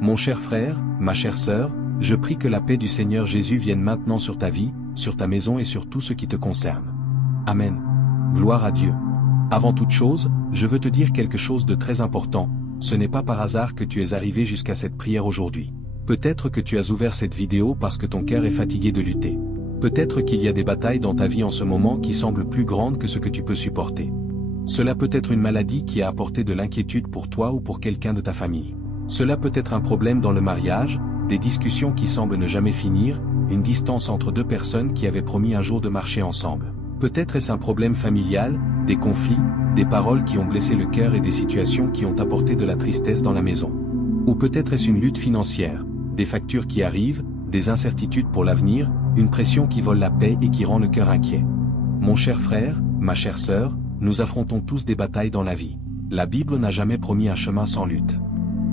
Mon cher frère, ma chère sœur, je prie que la paix du Seigneur Jésus vienne maintenant sur ta vie, sur ta maison et sur tout ce qui te concerne. Amen. Gloire à Dieu. Avant toute chose, je veux te dire quelque chose de très important, ce n'est pas par hasard que tu es arrivé jusqu'à cette prière aujourd'hui. Peut-être que tu as ouvert cette vidéo parce que ton cœur est fatigué de lutter. Peut-être qu'il y a des batailles dans ta vie en ce moment qui semblent plus grandes que ce que tu peux supporter. Cela peut être une maladie qui a apporté de l'inquiétude pour toi ou pour quelqu'un de ta famille. Cela peut être un problème dans le mariage, des discussions qui semblent ne jamais finir, une distance entre deux personnes qui avaient promis un jour de marcher ensemble. Peut-être est-ce un problème familial, des conflits, des paroles qui ont blessé le cœur et des situations qui ont apporté de la tristesse dans la maison. Ou peut-être est-ce une lutte financière, des factures qui arrivent, des incertitudes pour l'avenir, une pression qui vole la paix et qui rend le cœur inquiet. Mon cher frère, ma chère sœur, nous affrontons tous des batailles dans la vie. La Bible n'a jamais promis un chemin sans lutte.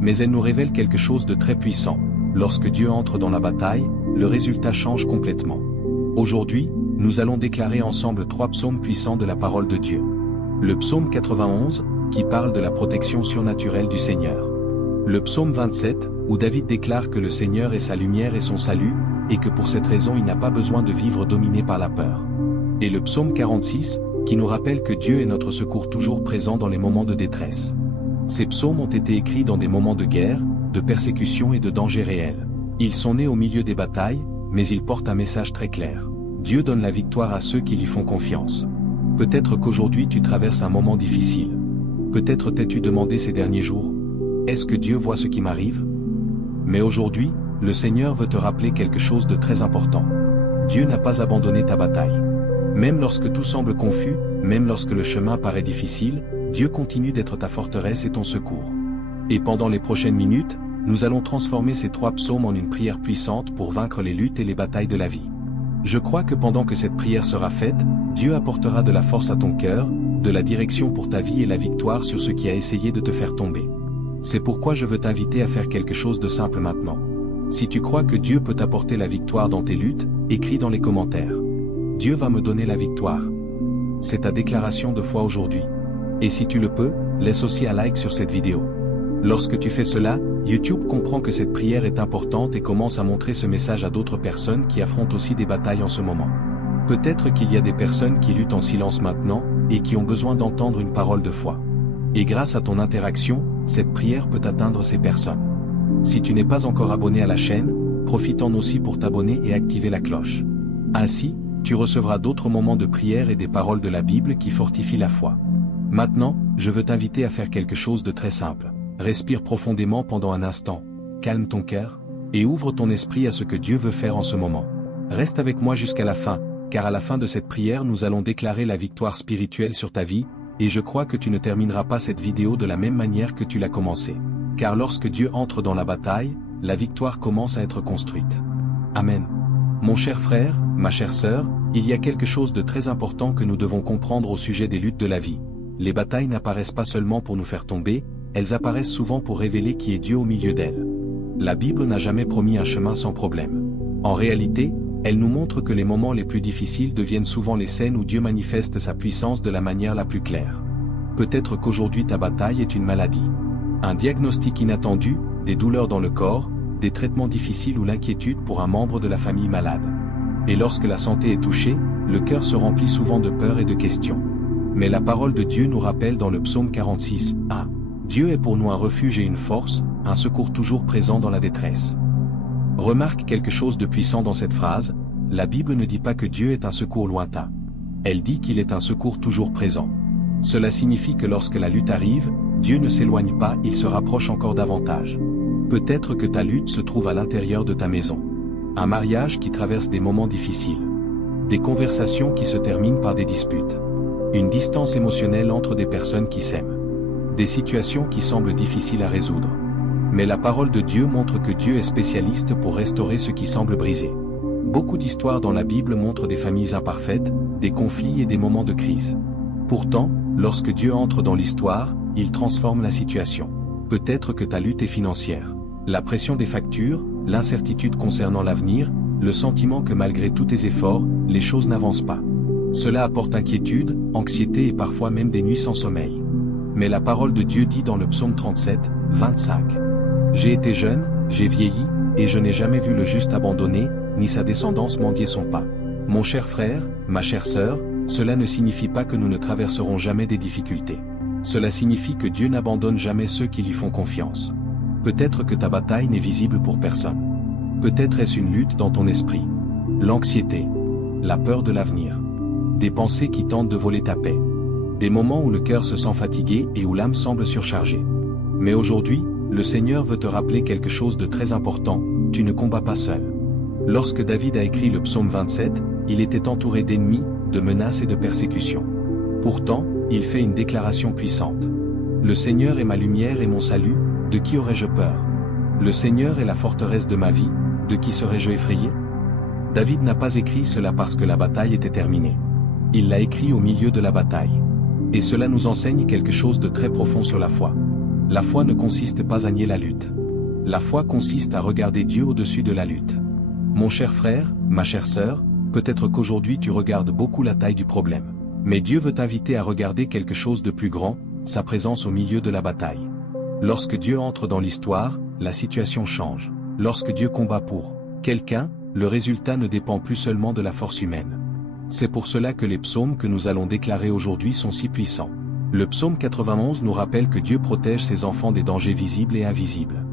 Mais elle nous révèle quelque chose de très puissant. Lorsque Dieu entre dans la bataille, le résultat change complètement. Aujourd'hui, nous allons déclarer ensemble 3 psaumes puissants de la parole de Dieu. Le psaume 91, qui parle de la protection surnaturelle du Seigneur. Le psaume 27, où David déclare que le Seigneur est sa lumière et son salut, et que pour cette raison il n'a pas besoin de vivre dominé par la peur. Et le psaume 46, qui nous rappelle que Dieu est notre secours toujours présent dans les moments de détresse. Ces psaumes ont été écrits dans des moments de guerre, de persécution et de danger réel. Ils sont nés au milieu des batailles, mais ils portent un message très clair. Dieu donne la victoire à ceux qui lui font confiance. Peut-être qu'aujourd'hui tu traverses un moment difficile. Peut-être t'es-tu demandé ces derniers jours, est-ce que Dieu voit ce qui m'arrive? Mais aujourd'hui, le Seigneur veut te rappeler quelque chose de très important. Dieu n'a pas abandonné ta bataille. Même lorsque tout semble confus, même lorsque le chemin paraît difficile, Dieu continue d'être ta forteresse et ton secours. Et pendant les prochaines minutes, nous allons transformer ces 3 psaumes en une prière puissante pour vaincre les luttes et les batailles de la vie. Je crois que pendant que cette prière sera faite, Dieu apportera de la force à ton cœur, de la direction pour ta vie et la victoire sur ce qui a essayé de te faire tomber. C'est pourquoi je veux t'inviter à faire quelque chose de simple maintenant. Si tu crois que Dieu peut t'apporter la victoire dans tes luttes, écris dans les commentaires. Dieu va me donner la victoire. C'est ta déclaration de foi aujourd'hui. Et si tu le peux, laisse aussi un like sur cette vidéo. Lorsque tu fais cela, YouTube comprend que cette prière est importante et commence à montrer ce message à d'autres personnes qui affrontent aussi des batailles en ce moment. Peut-être qu'il y a des personnes qui luttent en silence maintenant, et qui ont besoin d'entendre une parole de foi. Et grâce à ton interaction, cette prière peut atteindre ces personnes. Si tu n'es pas encore abonné à la chaîne, profite-en aussi pour t'abonner et activer la cloche. Ainsi, tu recevras d'autres moments de prière et des paroles de la Bible qui fortifient la foi. Maintenant, je veux t'inviter à faire quelque chose de très simple. Respire profondément pendant un instant, calme ton cœur, et ouvre ton esprit à ce que Dieu veut faire en ce moment. Reste avec moi jusqu'à la fin, car à la fin de cette prière nous allons déclarer la victoire spirituelle sur ta vie, et je crois que tu ne termineras pas cette vidéo de la même manière que tu l'as commencée. Car lorsque Dieu entre dans la bataille, la victoire commence à être construite. Amen. Mon cher frère, ma chère sœur, il y a quelque chose de très important que nous devons comprendre au sujet des luttes de la vie. Les batailles n'apparaissent pas seulement pour nous faire tomber, elles apparaissent souvent pour révéler qui est Dieu au milieu d'elles. La Bible n'a jamais promis un chemin sans problème. En réalité, elle nous montre que les moments les plus difficiles deviennent souvent les scènes où Dieu manifeste sa puissance de la manière la plus claire. Peut-être qu'aujourd'hui ta bataille est une maladie. Un diagnostic inattendu, des douleurs dans le corps, des traitements difficiles ou l'inquiétude pour un membre de la famille malade. Et lorsque la santé est touchée, le cœur se remplit souvent de peur et de questions. Mais la parole de Dieu nous rappelle dans le psaume 46, « Ah, Dieu est pour nous un refuge et une force, un secours toujours présent dans la détresse. » Remarque quelque chose de puissant dans cette phrase, la Bible ne dit pas que Dieu est un secours lointain. Elle dit qu'il est un secours toujours présent. Cela signifie que lorsque la lutte arrive, Dieu ne s'éloigne pas, il se rapproche encore davantage. Peut-être que ta lutte se trouve à l'intérieur de ta maison. Un mariage qui traverse des moments difficiles. Des conversations qui se terminent par des disputes. Une distance émotionnelle entre des personnes qui s'aiment. Des situations qui semblent difficiles à résoudre. Mais la parole de Dieu montre que Dieu est spécialiste pour restaurer ce qui semble brisé. Beaucoup d'histoires dans la Bible montrent des familles imparfaites, des conflits et des moments de crise. Pourtant, lorsque Dieu entre dans l'histoire, il transforme la situation. Peut-être que ta lutte est financière. La pression des factures, l'incertitude concernant l'avenir, le sentiment que malgré tous tes efforts, les choses n'avancent pas. Cela apporte inquiétude, anxiété et parfois même des nuits sans sommeil. Mais la parole de Dieu dit dans le psaume 37, 25. « J'ai été jeune, j'ai vieilli, et je n'ai jamais vu le juste abandonné, ni sa descendance mendier son pain. Mon cher frère, ma chère sœur, cela ne signifie pas que nous ne traverserons jamais des difficultés. Cela signifie que Dieu n'abandonne jamais ceux qui lui font confiance. Peut-être que ta bataille n'est visible pour personne. Peut-être est-ce une lutte dans ton esprit. L'anxiété. La peur de l'avenir. Des pensées qui tentent de voler ta paix. Des moments où le cœur se sent fatigué et où l'âme semble surchargée. Mais aujourd'hui, le Seigneur veut te rappeler quelque chose de très important, tu ne combats pas seul. Lorsque David a écrit le psaume 27, il était entouré d'ennemis, de menaces et de persécutions. Pourtant, il fait une déclaration puissante. Le Seigneur est ma lumière et mon salut, de qui aurais-je peur? Le Seigneur est la forteresse de ma vie, de qui serais-je effrayé? David n'a pas écrit cela parce que la bataille était terminée. Il l'a écrit au milieu de la bataille. Et cela nous enseigne quelque chose de très profond sur la foi. La foi ne consiste pas à nier la lutte. La foi consiste à regarder Dieu au-dessus de la lutte. Mon cher frère, ma chère sœur, peut-être qu'aujourd'hui tu regardes beaucoup la taille du problème. Mais Dieu veut t'inviter à regarder quelque chose de plus grand, sa présence au milieu de la bataille. Lorsque Dieu entre dans l'histoire, la situation change. Lorsque Dieu combat pour quelqu'un, le résultat ne dépend plus seulement de la force humaine. C'est pour cela que les psaumes que nous allons déclarer aujourd'hui sont si puissants. Le psaume 91 nous rappelle que Dieu protège ses enfants des dangers visibles et invisibles.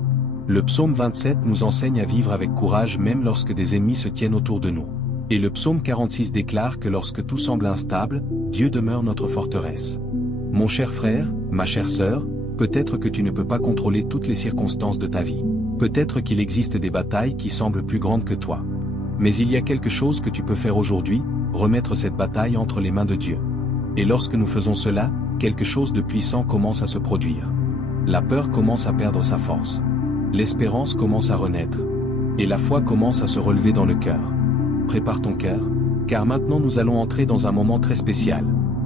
Le psaume 27 nous enseigne à vivre avec courage même lorsque des ennemis se tiennent autour de nous. Et le psaume 46 déclare que lorsque tout semble instable, Dieu demeure notre forteresse. Mon cher frère, ma chère sœur, peut-être que tu ne peux pas contrôler toutes les circonstances de ta vie. Peut-être qu'il existe des batailles qui semblent plus grandes que toi. Mais il y a quelque chose que tu peux faire aujourd'hui, remettre cette bataille entre les mains de Dieu. Et lorsque nous faisons cela, quelque chose de puissant commence à se produire. La peur commence à perdre sa force. L'espérance commence à renaître. Et la foi commence à se relever dans le cœur. Prépare ton cœur, car maintenant nous allons entrer dans un moment très spécial.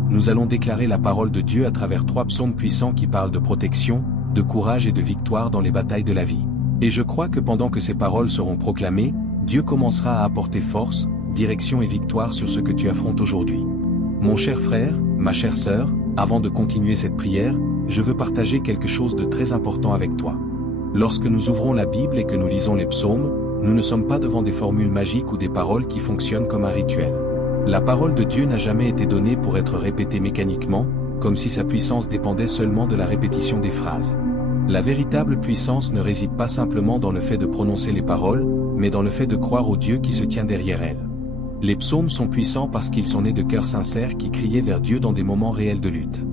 Nous allons déclarer la parole de Dieu à travers 3 psaumes puissants qui parlent de protection, de courage et de victoire dans les batailles de la vie. Et je crois que pendant que ces paroles seront proclamées, Dieu commencera à apporter force, direction et victoire sur ce que tu affrontes aujourd'hui. Mon cher frère, ma chère sœur, avant de continuer cette prière, je veux partager quelque chose de très important avec toi. Lorsque nous ouvrons la Bible et que nous lisons les psaumes, nous ne sommes pas devant des formules magiques ou des paroles qui fonctionnent comme un rituel. La parole de Dieu n'a jamais été donnée pour être répétée mécaniquement, comme si sa puissance dépendait seulement de la répétition des phrases. La véritable puissance ne réside pas simplement dans le fait de prononcer les paroles, mais dans le fait de croire au Dieu qui se tient derrière elles. Les psaumes sont puissants parce qu'ils sont nés de cœurs sincères qui criaient vers Dieu dans des moments réels de lutte.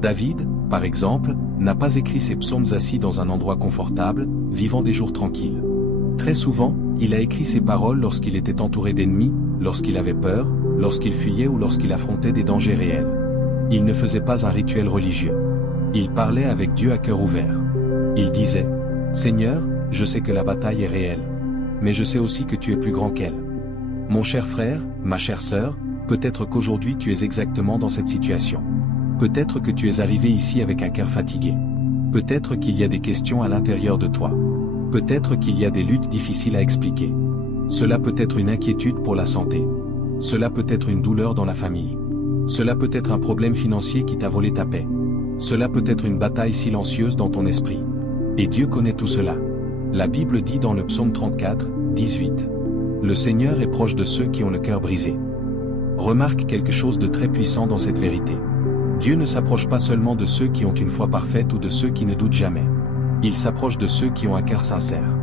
David, par exemple, n'a pas écrit ses psaumes assis dans un endroit confortable, vivant des jours tranquilles. Très souvent, il a écrit ses paroles lorsqu'il était entouré d'ennemis, lorsqu'il avait peur, lorsqu'il fuyait ou lorsqu'il affrontait des dangers réels. Il ne faisait pas un rituel religieux. Il parlait avec Dieu à cœur ouvert. Il disait, « Seigneur, je sais que la bataille est réelle, mais je sais aussi que tu es plus grand qu'elle. » Mon cher frère, ma chère sœur, peut-être qu'aujourd'hui tu es exactement dans cette situation. Peut-être que tu es arrivé ici avec un cœur fatigué. Peut-être qu'il y a des questions à l'intérieur de toi. Peut-être qu'il y a des luttes difficiles à expliquer. Cela peut être une inquiétude pour la santé. Cela peut être une douleur dans la famille. Cela peut être un problème financier qui t'a volé ta paix. Cela peut être une bataille silencieuse dans ton esprit. Et Dieu connaît tout cela. La Bible dit dans le psaume 34, 18. Le Seigneur est proche de ceux qui ont le cœur brisé. Remarque quelque chose de très puissant dans cette vérité. Dieu ne s'approche pas seulement de ceux qui ont une foi parfaite ou de ceux qui ne doutent jamais. Il s'approche de ceux qui ont un cœur sincère.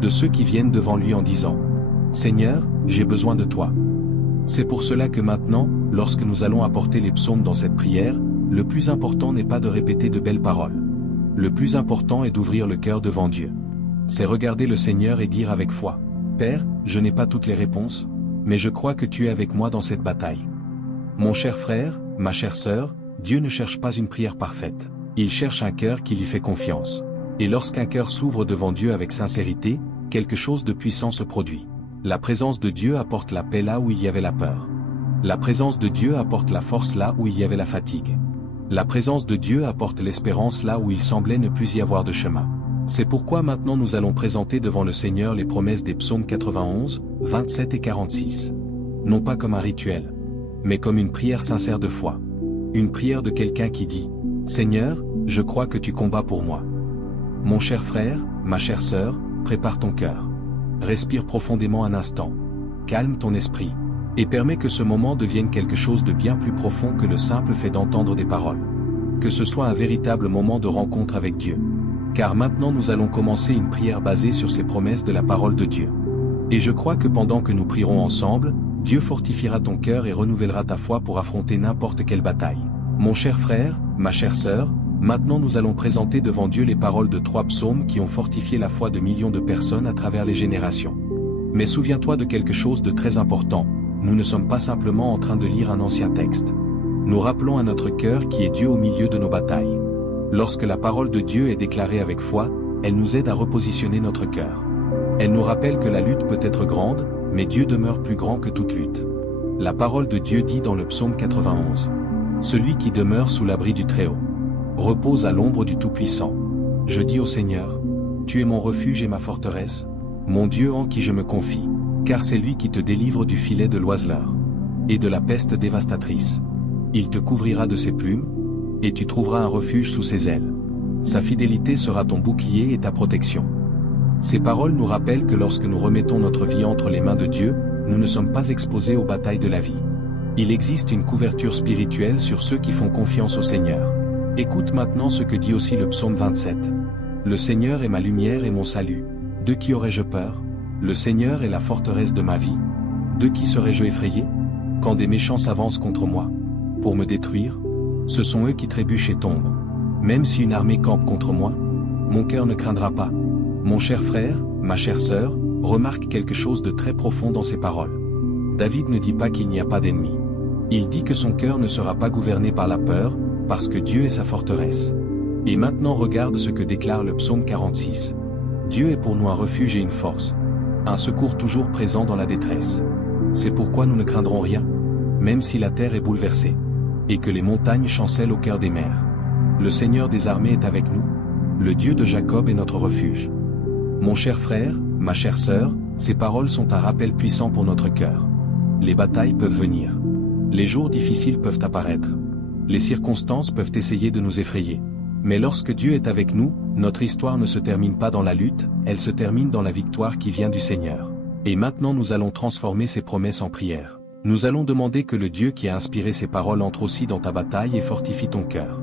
De ceux qui viennent devant lui en disant « Seigneur, j'ai besoin de toi ». C'est pour cela que maintenant, lorsque nous allons apporter les psaumes dans cette prière, le plus important n'est pas de répéter de belles paroles. Le plus important est d'ouvrir le cœur devant Dieu. C'est regarder le Seigneur et dire avec foi « Père, je n'ai pas toutes les réponses, mais je crois que tu es avec moi dans cette bataille. » Mon cher frère, ma chère sœur, Dieu ne cherche pas une prière parfaite. Il cherche un cœur qui lui fait confiance. Et lorsqu'un cœur s'ouvre devant Dieu avec sincérité, quelque chose de puissant se produit. La présence de Dieu apporte la paix là où il y avait la peur. La présence de Dieu apporte la force là où il y avait la fatigue. La présence de Dieu apporte l'espérance là où il semblait ne plus y avoir de chemin. C'est pourquoi maintenant nous allons présenter devant le Seigneur les promesses des psaumes 91, 27 et 46. Non pas comme un rituel, mais comme une prière sincère de foi. Une prière de quelqu'un qui dit « Seigneur, je crois que tu combats pour moi. » Mon cher frère, ma chère sœur, prépare ton cœur. Respire profondément un instant. Calme ton esprit. Et permets que ce moment devienne quelque chose de bien plus profond que le simple fait d'entendre des paroles. Que ce soit un véritable moment de rencontre avec Dieu. Car maintenant nous allons commencer une prière basée sur ces promesses de la parole de Dieu. Et je crois que pendant que nous prierons ensemble, Dieu fortifiera ton cœur et renouvellera ta foi pour affronter n'importe quelle bataille. Mon cher frère, ma chère sœur, maintenant nous allons présenter devant Dieu les paroles de 3 psaumes qui ont fortifié la foi de millions de personnes à travers les générations. Mais souviens-toi de quelque chose de très important, nous ne sommes pas simplement en train de lire un ancien texte. Nous rappelons à notre cœur qui est Dieu au milieu de nos batailles. Lorsque la parole de Dieu est déclarée avec foi, elle nous aide à repositionner notre cœur. Elle nous rappelle que la lutte peut être grande, mais Dieu demeure plus grand que toute lutte. La parole de Dieu dit dans le psaume 91. Celui qui demeure sous l'abri du Très-Haut repose à l'ombre du Tout-Puissant. Je dis au Seigneur, tu es mon refuge et ma forteresse, mon Dieu en qui je me confie, car c'est lui qui te délivre du filet de l'oiseleur et de la peste dévastatrice. Il te couvrira de ses plumes, et tu trouveras un refuge sous ses ailes. Sa fidélité sera ton bouclier et ta protection. Ces paroles nous rappellent que lorsque nous remettons notre vie entre les mains de Dieu, nous ne sommes pas exposés aux batailles de la vie. Il existe une couverture spirituelle sur ceux qui font confiance au Seigneur. Écoute maintenant ce que dit aussi le psaume 27. Le Seigneur est ma lumière et mon salut. De qui aurais-je peur? Le Seigneur est la forteresse de ma vie. De qui serais-je effrayé? Quand des méchants s'avancent contre moi pour me détruire, ce sont eux qui trébuchent et tombent. Même si une armée campe contre moi, mon cœur ne craindra pas. Mon cher frère, ma chère sœur, remarque quelque chose de très profond dans ces paroles. David ne dit pas qu'il n'y a pas d'ennemis. Il dit que son cœur ne sera pas gouverné par la peur, parce que Dieu est sa forteresse. Et maintenant regarde ce que déclare le psaume 46. Dieu est pour nous un refuge et une force, un secours toujours présent dans la détresse. C'est pourquoi nous ne craindrons rien, même si la terre est bouleversée, et que les montagnes chancellent au cœur des mers. Le Seigneur des armées est avec nous, le Dieu de Jacob est notre refuge. Mon cher frère, ma chère sœur, ces paroles sont un rappel puissant pour notre cœur. Les batailles peuvent venir. Les jours difficiles peuvent apparaître. Les circonstances peuvent essayer de nous effrayer. Mais lorsque Dieu est avec nous, notre histoire ne se termine pas dans la lutte, elle se termine dans la victoire qui vient du Seigneur. Et maintenant nous allons transformer ces promesses en prière. Nous allons demander que le Dieu qui a inspiré ces paroles entre aussi dans ta bataille et fortifie ton cœur.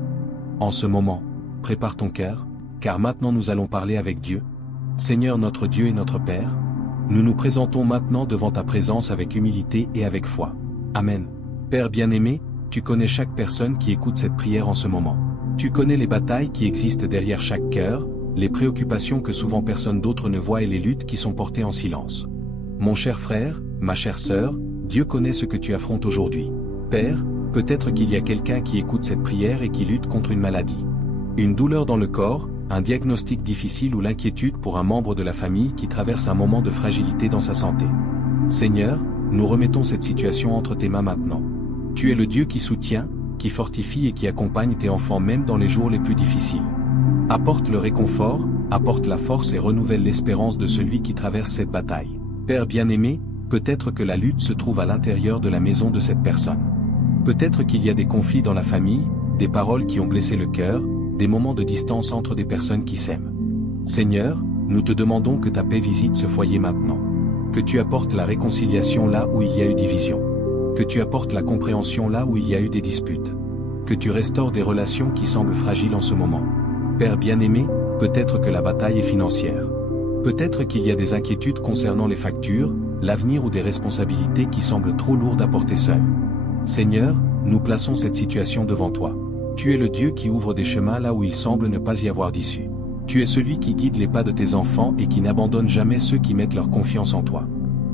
En ce moment, prépare ton cœur, car maintenant nous allons parler avec Dieu. Seigneur notre Dieu et notre Père, nous nous présentons maintenant devant ta présence avec humilité et avec foi. Amen. Père bien-aimé, tu connais chaque personne qui écoute cette prière en ce moment. Tu connais les batailles qui existent derrière chaque cœur, les préoccupations que souvent personne d'autre ne voit et les luttes qui sont portées en silence. Mon cher frère, ma chère sœur, Dieu connaît ce que tu affrontes aujourd'hui. Père, peut-être qu'il y a quelqu'un qui écoute cette prière et qui lutte contre une maladie. Une douleur dans le corps, un diagnostic difficile ou l'inquiétude pour un membre de la famille qui traverse un moment de fragilité dans sa santé. Seigneur, nous remettons cette situation entre tes mains maintenant. Tu es le Dieu qui soutient, qui fortifie et qui accompagne tes enfants même dans les jours les plus difficiles. Apporte le réconfort, apporte la force et renouvelle l'espérance de celui qui traverse cette bataille. Père bien-aimé, peut-être que la lutte se trouve à l'intérieur de la maison de cette personne. Peut-être qu'il y a des conflits dans la famille, des paroles qui ont blessé le cœur, des moments de distance entre des personnes qui s'aiment. Seigneur, nous te demandons que ta paix visite ce foyer maintenant. Que tu apportes la réconciliation là où il y a eu division. Que tu apportes la compréhension là où il y a eu des disputes. Que tu restaures des relations qui semblent fragiles en ce moment. Père bien-aimé, peut-être que la bataille est financière. Peut-être qu'il y a des inquiétudes concernant les factures, l'avenir ou des responsabilités qui semblent trop lourdes à porter seul. Seigneur, nous plaçons cette situation devant toi. Tu es le Dieu qui ouvre des chemins là où il semble ne pas y avoir d'issue. Tu es celui qui guide les pas de tes enfants et qui n'abandonne jamais ceux qui mettent leur confiance en toi.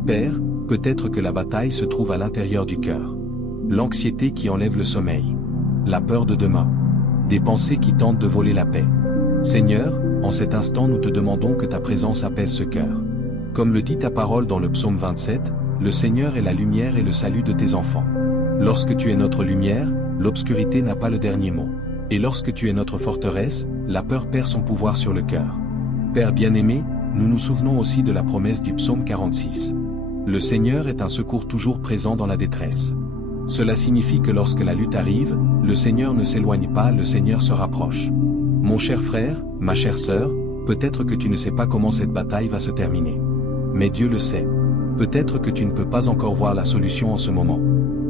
Père, peut-être que la bataille se trouve à l'intérieur du cœur. L'anxiété qui enlève le sommeil. La peur de demain. Des pensées qui tentent de voler la paix. Seigneur, en cet instant nous te demandons que ta présence apaise ce cœur. Comme le dit ta parole dans le psaume 27, le Seigneur est la lumière et le salut de tes enfants. Lorsque tu es notre lumière, l'obscurité n'a pas le dernier mot. Et lorsque tu es notre forteresse, la peur perd son pouvoir sur le cœur. Père bien-aimé, nous nous souvenons aussi de la promesse du psaume 46. Le Seigneur est un secours toujours présent dans la détresse. Cela signifie que lorsque la lutte arrive, le Seigneur ne s'éloigne pas, le Seigneur se rapproche. Mon cher frère, ma chère sœur, peut-être que tu ne sais pas comment cette bataille va se terminer. Mais Dieu le sait. Peut-être que tu ne peux pas encore voir la solution en ce moment.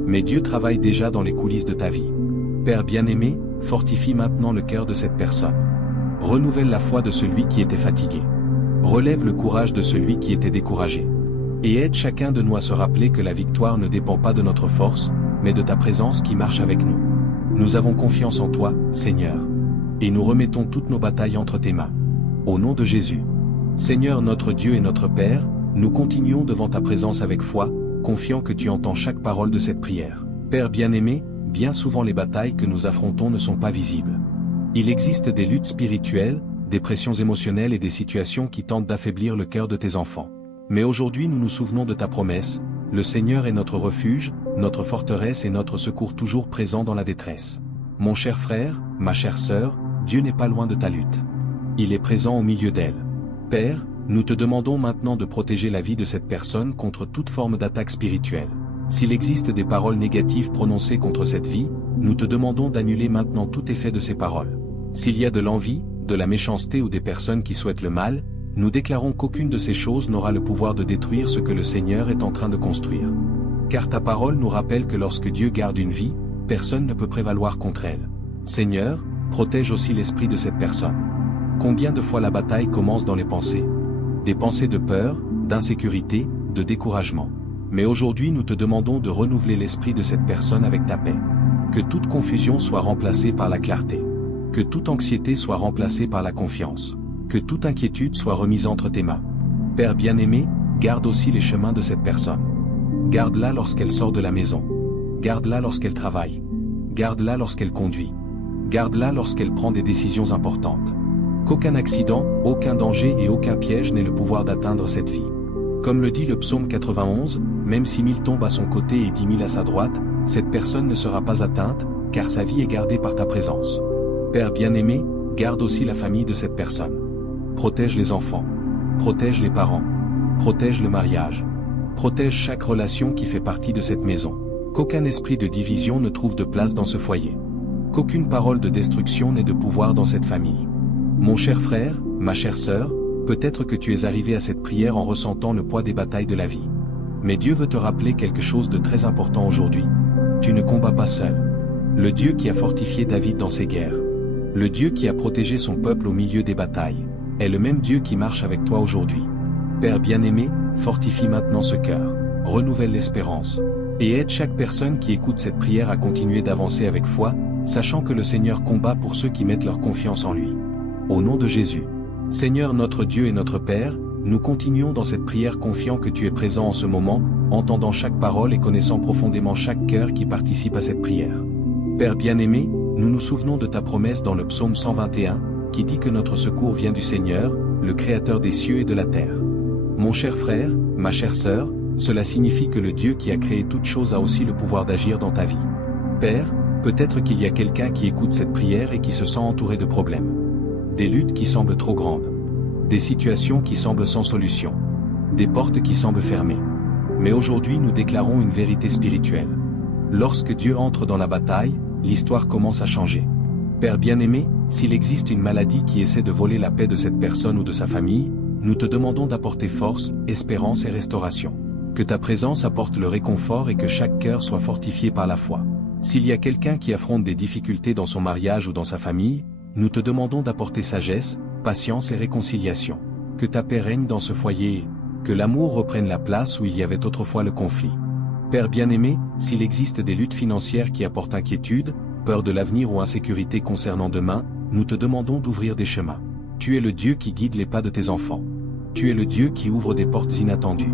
Mais Dieu travaille déjà dans les coulisses de ta vie. Père bien-aimé, fortifie maintenant le cœur de cette personne. Renouvelle la foi de celui qui était fatigué. Relève le courage de celui qui était découragé. Et aide chacun de nous à se rappeler que la victoire ne dépend pas de notre force, mais de ta présence qui marche avec nous. Nous avons confiance en toi, Seigneur. Et nous remettons toutes nos batailles entre tes mains. Au nom de Jésus. Seigneur notre Dieu et notre Père, nous continuons devant ta présence avec foi, confiant que tu entends chaque parole de cette prière. Père bien-aimé, bien souvent les batailles que nous affrontons ne sont pas visibles. Il existe des luttes spirituelles, des pressions émotionnelles et des situations qui tentent d'affaiblir le cœur de tes enfants. Mais aujourd'hui nous nous souvenons de ta promesse, le Seigneur est notre refuge, notre forteresse et notre secours toujours présent dans la détresse. Mon cher frère, ma chère sœur, Dieu n'est pas loin de ta lutte. Il est présent au milieu d'elle. Père, nous te demandons maintenant de protéger la vie de cette personne contre toute forme d'attaque spirituelle. S'il existe des paroles négatives prononcées contre cette vie, nous te demandons d'annuler maintenant tout effet de ces paroles. S'il y a de l'envie, de la méchanceté ou des personnes qui souhaitent le mal, nous déclarons qu'aucune de ces choses n'aura le pouvoir de détruire ce que le Seigneur est en train de construire. Car ta parole nous rappelle que lorsque Dieu garde une vie, personne ne peut prévaloir contre elle. Seigneur, protège aussi l'esprit de cette personne. Combien de fois la bataille commence dans les pensées? Des pensées de peur, d'insécurité, de découragement. Mais aujourd'hui nous te demandons de renouveler l'esprit de cette personne avec ta paix. Que toute confusion soit remplacée par la clarté. Que toute anxiété soit remplacée par la confiance. Que toute inquiétude soit remise entre tes mains. Père bien-aimé, garde aussi les chemins de cette personne. Garde-la lorsqu'elle sort de la maison. Garde-la lorsqu'elle travaille. Garde-la lorsqu'elle conduit. Garde-la lorsqu'elle prend des décisions importantes. Qu'aucun accident, aucun danger et aucun piège n'ait le pouvoir d'atteindre cette vie. Comme le dit le psaume 91, même si 1000 tombent à son côté et 10 000 à sa droite, cette personne ne sera pas atteinte, car sa vie est gardée par ta présence. Père bien-aimé, garde aussi la famille de cette personne. Protège les enfants. Protège les parents. Protège le mariage. Protège chaque relation qui fait partie de cette maison. Qu'aucun esprit de division ne trouve de place dans ce foyer. Qu'aucune parole de destruction n'ait de pouvoir dans cette famille. Mon cher frère, ma chère sœur, peut-être que tu es arrivé à cette prière en ressentant le poids des batailles de la vie. Mais Dieu veut te rappeler quelque chose de très important aujourd'hui. Tu ne combats pas seul. Le Dieu qui a fortifié David dans ses guerres, le Dieu qui a protégé son peuple au milieu des batailles, est le même Dieu qui marche avec toi aujourd'hui. Père bien-aimé, fortifie maintenant ce cœur, renouvelle l'espérance, et aide chaque personne qui écoute cette prière à continuer d'avancer avec foi, sachant que le Seigneur combat pour ceux qui mettent leur confiance en lui. Au nom de Jésus. Seigneur notre Dieu et notre Père, nous continuons dans cette prière confiant que tu es présent en ce moment, entendant chaque parole et connaissant profondément chaque cœur qui participe à cette prière. Père bien-aimé, nous nous souvenons de ta promesse dans le psaume 121, qui dit que notre secours vient du Seigneur, le Créateur des cieux et de la terre. Mon cher frère, ma chère sœur, cela signifie que le Dieu qui a créé toutes choses a aussi le pouvoir d'agir dans ta vie. Père, peut-être qu'il y a quelqu'un qui écoute cette prière et qui se sent entouré de problèmes. Des luttes qui semblent trop grandes. Des situations qui semblent sans solution. Des portes qui semblent fermées. Mais aujourd'hui nous déclarons une vérité spirituelle. Lorsque Dieu entre dans la bataille, l'histoire commence à changer. Père bien-aimé, s'il existe une maladie qui essaie de voler la paix de cette personne ou de sa famille, nous te demandons d'apporter force, espérance et restauration. Que ta présence apporte le réconfort et que chaque cœur soit fortifié par la foi. S'il y a quelqu'un qui affronte des difficultés dans son mariage ou dans sa famille, nous te demandons d'apporter sagesse, patience et réconciliation. Que ta paix règne dans ce foyer et que l'amour reprenne la place où il y avait autrefois le conflit. Père bien-aimé, s'il existe des luttes financières qui apportent inquiétude, peur de l'avenir ou insécurité concernant demain, nous te demandons d'ouvrir des chemins. Tu es le Dieu qui guide les pas de tes enfants. Tu es le Dieu qui ouvre des portes inattendues.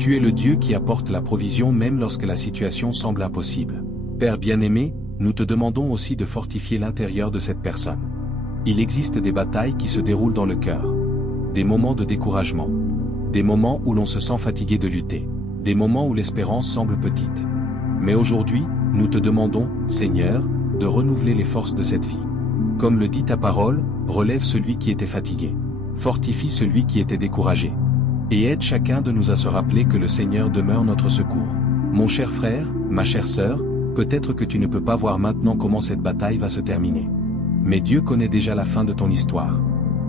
Tu es le Dieu qui apporte la provision même lorsque la situation semble impossible. Père bien-aimé, nous te demandons aussi de fortifier l'intérieur de cette personne. Il existe des batailles qui se déroulent dans le cœur. Des moments de découragement. Des moments où l'on se sent fatigué de lutter. Des moments où l'espérance semble petite. Mais aujourd'hui, nous te demandons, Seigneur, de renouveler les forces de cette vie. Comme le dit ta parole, relève celui qui était fatigué. Fortifie celui qui était découragé. Et aide chacun de nous à se rappeler que le Seigneur demeure notre secours. Mon cher frère, ma chère sœur, peut-être que tu ne peux pas voir maintenant comment cette bataille va se terminer. Mais Dieu connaît déjà la fin de ton histoire.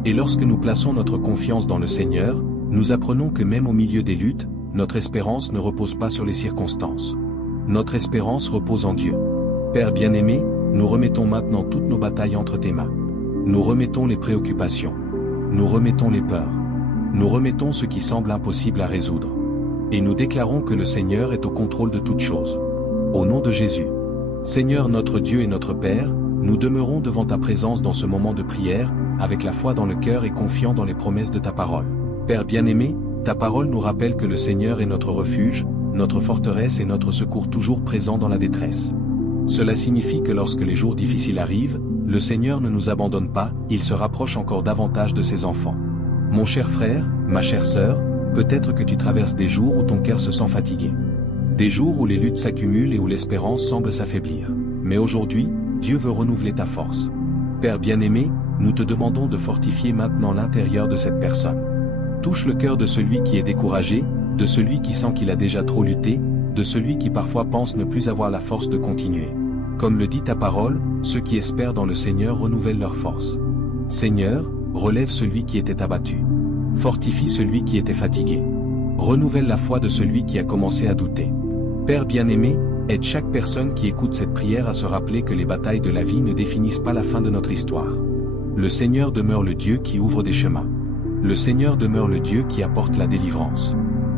Et lorsque nous plaçons notre confiance dans le Seigneur, nous apprenons que même au milieu des luttes, notre espérance ne repose pas sur les circonstances. Notre espérance repose en Dieu. Père bien-aimé, nous remettons maintenant toutes nos batailles entre tes mains. Nous remettons les préoccupations. Nous remettons les peurs. Nous remettons ce qui semble impossible à résoudre. Et nous déclarons que le Seigneur est au contrôle de toutes choses. Au nom de Jésus. Seigneur notre Dieu et notre Père, nous demeurons devant ta présence dans ce moment de prière, avec la foi dans le cœur et confiant dans les promesses de ta parole. Père bien-aimé, ta parole nous rappelle que le Seigneur est notre refuge, notre forteresse et notre secours toujours présent dans la détresse. Cela signifie que lorsque les jours difficiles arrivent, le Seigneur ne nous abandonne pas, il se rapproche encore davantage de ses enfants. Mon cher frère, ma chère sœur, peut-être que tu traverses des jours où ton cœur se sent fatigué. Des jours où les luttes s'accumulent et où l'espérance semble s'affaiblir. Mais aujourd'hui, Dieu veut renouveler ta force. Père bien-aimé, nous te demandons de fortifier maintenant l'intérieur de cette personne. Touche le cœur de celui qui est découragé, de celui qui sent qu'il a déjà trop lutté, de celui qui parfois pense ne plus avoir la force de continuer. Comme le dit ta parole, ceux qui espèrent dans le Seigneur renouvellent leur force. Seigneur, relève celui qui était abattu. Fortifie celui qui était fatigué. Renouvelle la foi de celui qui a commencé à douter. Père bien-aimé, aide chaque personne qui écoute cette prière à se rappeler que les batailles de la vie ne définissent pas la fin de notre histoire. Le Seigneur demeure le Dieu qui ouvre des chemins. Le Seigneur demeure le Dieu qui apporte la délivrance.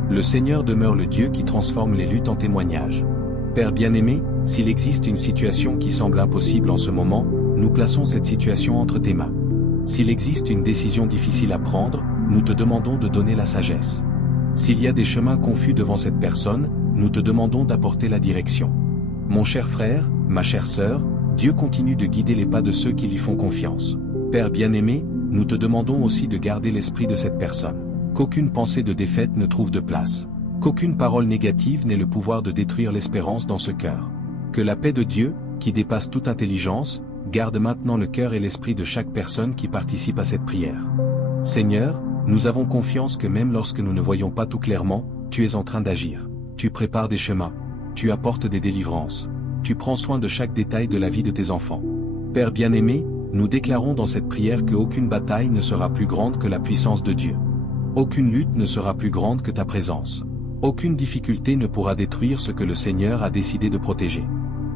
Le Seigneur demeure le Dieu qui transforme les luttes en témoignages. Père bien-aimé, s'il existe une situation qui semble impossible en ce moment, nous plaçons cette situation entre tes mains. S'il existe une décision difficile à prendre, nous te demandons de donner la sagesse. S'il y a des chemins confus devant cette personne, nous te demandons d'apporter la direction. Mon cher frère, ma chère sœur, Dieu continue de guider les pas de ceux qui lui font confiance. Père bien-aimé, nous te demandons aussi de garder l'esprit de cette personne. Qu'aucune pensée de défaite ne trouve de place. Qu'aucune parole négative n'ait le pouvoir de détruire l'espérance dans ce cœur. Que la paix de Dieu, qui dépasse toute intelligence, garde maintenant le cœur et l'esprit de chaque personne qui participe à cette prière. Seigneur, nous avons confiance que même lorsque nous ne voyons pas tout clairement, tu es en train d'agir. Tu prépares des chemins. Tu apportes des délivrances. Tu prends soin de chaque détail de la vie de tes enfants. Père bien-aimé, nous déclarons dans cette prière qu'aucune bataille ne sera plus grande que la puissance de Dieu. Aucune lutte ne sera plus grande que ta présence. Aucune difficulté ne pourra détruire ce que le Seigneur a décidé de protéger.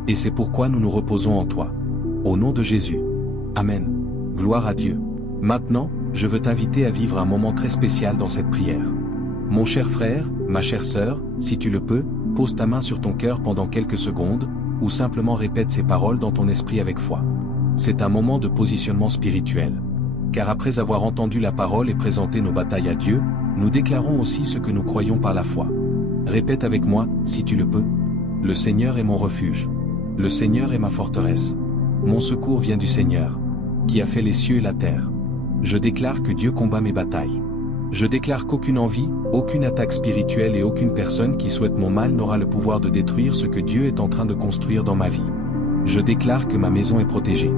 Et c'est pourquoi nous nous reposons en toi. Au nom de Jésus. Amen. Gloire à Dieu. Maintenant, je veux t'inviter à vivre un moment très spécial dans cette prière. Mon cher frère, ma chère sœur, si tu le peux, pose ta main sur ton cœur pendant quelques secondes, ou simplement répète ces paroles dans ton esprit avec foi. C'est un moment de positionnement spirituel. Car après avoir entendu la parole et présenté nos batailles à Dieu, nous déclarons aussi ce que nous croyons par la foi. Répète avec moi, si tu le peux. Le Seigneur est mon refuge. Le Seigneur est ma forteresse. Mon secours vient du Seigneur, qui a fait les cieux et la terre. Je déclare que Dieu combat mes batailles. Je déclare qu'aucune envie, aucune attaque spirituelle et aucune personne qui souhaite mon mal n'aura le pouvoir de détruire ce que Dieu est en train de construire dans ma vie. Je déclare que ma maison est protégée.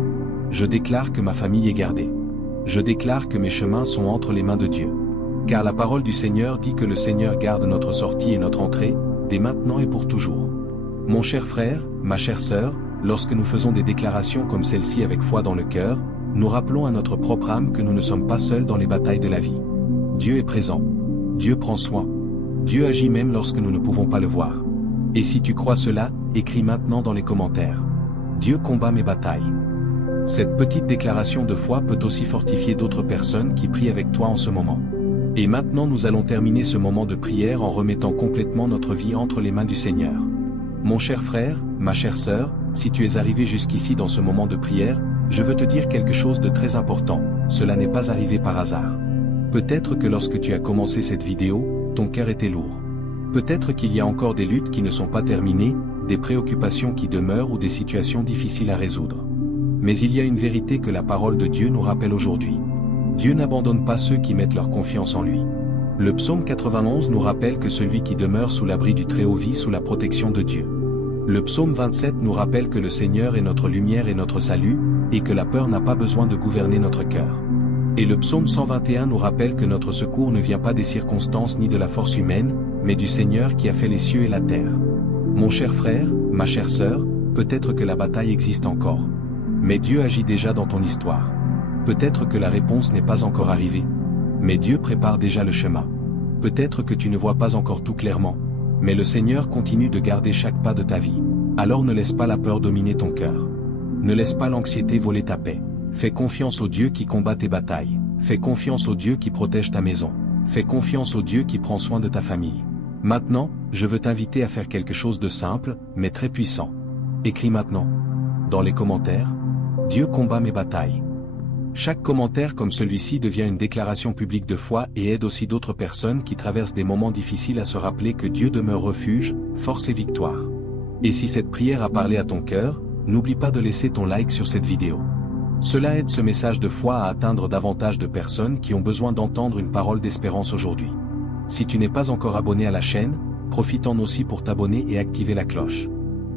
Je déclare que ma famille est gardée. Je déclare que mes chemins sont entre les mains de Dieu. Car la parole du Seigneur dit que le Seigneur garde notre sortie et notre entrée, dès maintenant et pour toujours. Mon cher frère, ma chère sœur, lorsque nous faisons des déclarations comme celle-ci avec foi dans le cœur, nous rappelons à notre propre âme que nous ne sommes pas seuls dans les batailles de la vie. Dieu est présent. Dieu prend soin. Dieu agit même lorsque nous ne pouvons pas le voir. Et si tu crois cela, écris maintenant dans les commentaires. Dieu combat mes batailles. Cette petite déclaration de foi peut aussi fortifier d'autres personnes qui prient avec toi en ce moment. Et maintenant nous allons terminer ce moment de prière en remettant complètement notre vie entre les mains du Seigneur. Mon cher frère, ma chère sœur, si tu es arrivé jusqu'ici dans ce moment de prière, je veux te dire quelque chose de très important, cela n'est pas arrivé par hasard. Peut-être que lorsque tu as commencé cette vidéo, ton cœur était lourd. Peut-être qu'il y a encore des luttes qui ne sont pas terminées, des préoccupations qui demeurent ou des situations difficiles à résoudre. Mais il y a une vérité que la parole de Dieu nous rappelle aujourd'hui. Dieu n'abandonne pas ceux qui mettent leur confiance en lui. Le psaume 91 nous rappelle que celui qui demeure sous l'abri du Très-Haut vit sous la protection de Dieu. Le psaume 27 nous rappelle que le Seigneur est notre lumière et notre salut, et que la peur n'a pas besoin de gouverner notre cœur. Et le psaume 121 nous rappelle que notre secours ne vient pas des circonstances ni de la force humaine, mais du Seigneur qui a fait les cieux et la terre. Mon cher frère, ma chère sœur, peut-être que la bataille existe encore. Mais Dieu agit déjà dans ton histoire. Peut-être que la réponse n'est pas encore arrivée. Mais Dieu prépare déjà le chemin. Peut-être que tu ne vois pas encore tout clairement. Mais le Seigneur continue de garder chaque pas de ta vie. Alors ne laisse pas la peur dominer ton cœur. Ne laisse pas l'anxiété voler ta paix. Fais confiance au Dieu qui combat tes batailles. Fais confiance au Dieu qui protège ta maison. Fais confiance au Dieu qui prend soin de ta famille. Maintenant, je veux t'inviter à faire quelque chose de simple, mais très puissant. Écris maintenant. Dans les commentaires, Dieu combat mes batailles. Chaque commentaire comme celui-ci devient une déclaration publique de foi et aide aussi d'autres personnes qui traversent des moments difficiles à se rappeler que Dieu demeure refuge, force et victoire. Et si cette prière a parlé à ton cœur, n'oublie pas de laisser ton like sur cette vidéo. Cela aide ce message de foi à atteindre davantage de personnes qui ont besoin d'entendre une parole d'espérance aujourd'hui. Si tu n'es pas encore abonné à la chaîne, profite-en aussi pour t'abonner et activer la cloche.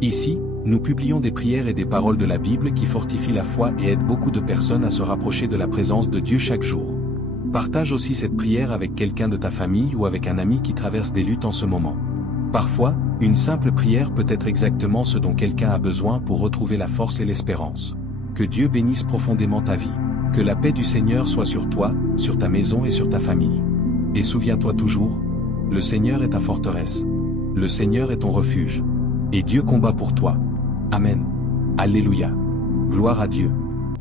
Ici, nous publions des prières et des paroles de la Bible qui fortifient la foi et aident beaucoup de personnes à se rapprocher de la présence de Dieu chaque jour. Partage aussi cette prière avec quelqu'un de ta famille ou avec un ami qui traverse des luttes en ce moment. Parfois, une simple prière peut être exactement ce dont quelqu'un a besoin pour retrouver la force et l'espérance. Que Dieu bénisse profondément ta vie. Que la paix du Seigneur soit sur toi, sur ta maison et sur ta famille. Et souviens-toi toujours, le Seigneur est ta forteresse. Le Seigneur est ton refuge. Et Dieu combat pour toi. Amen. Alléluia. Gloire à Dieu.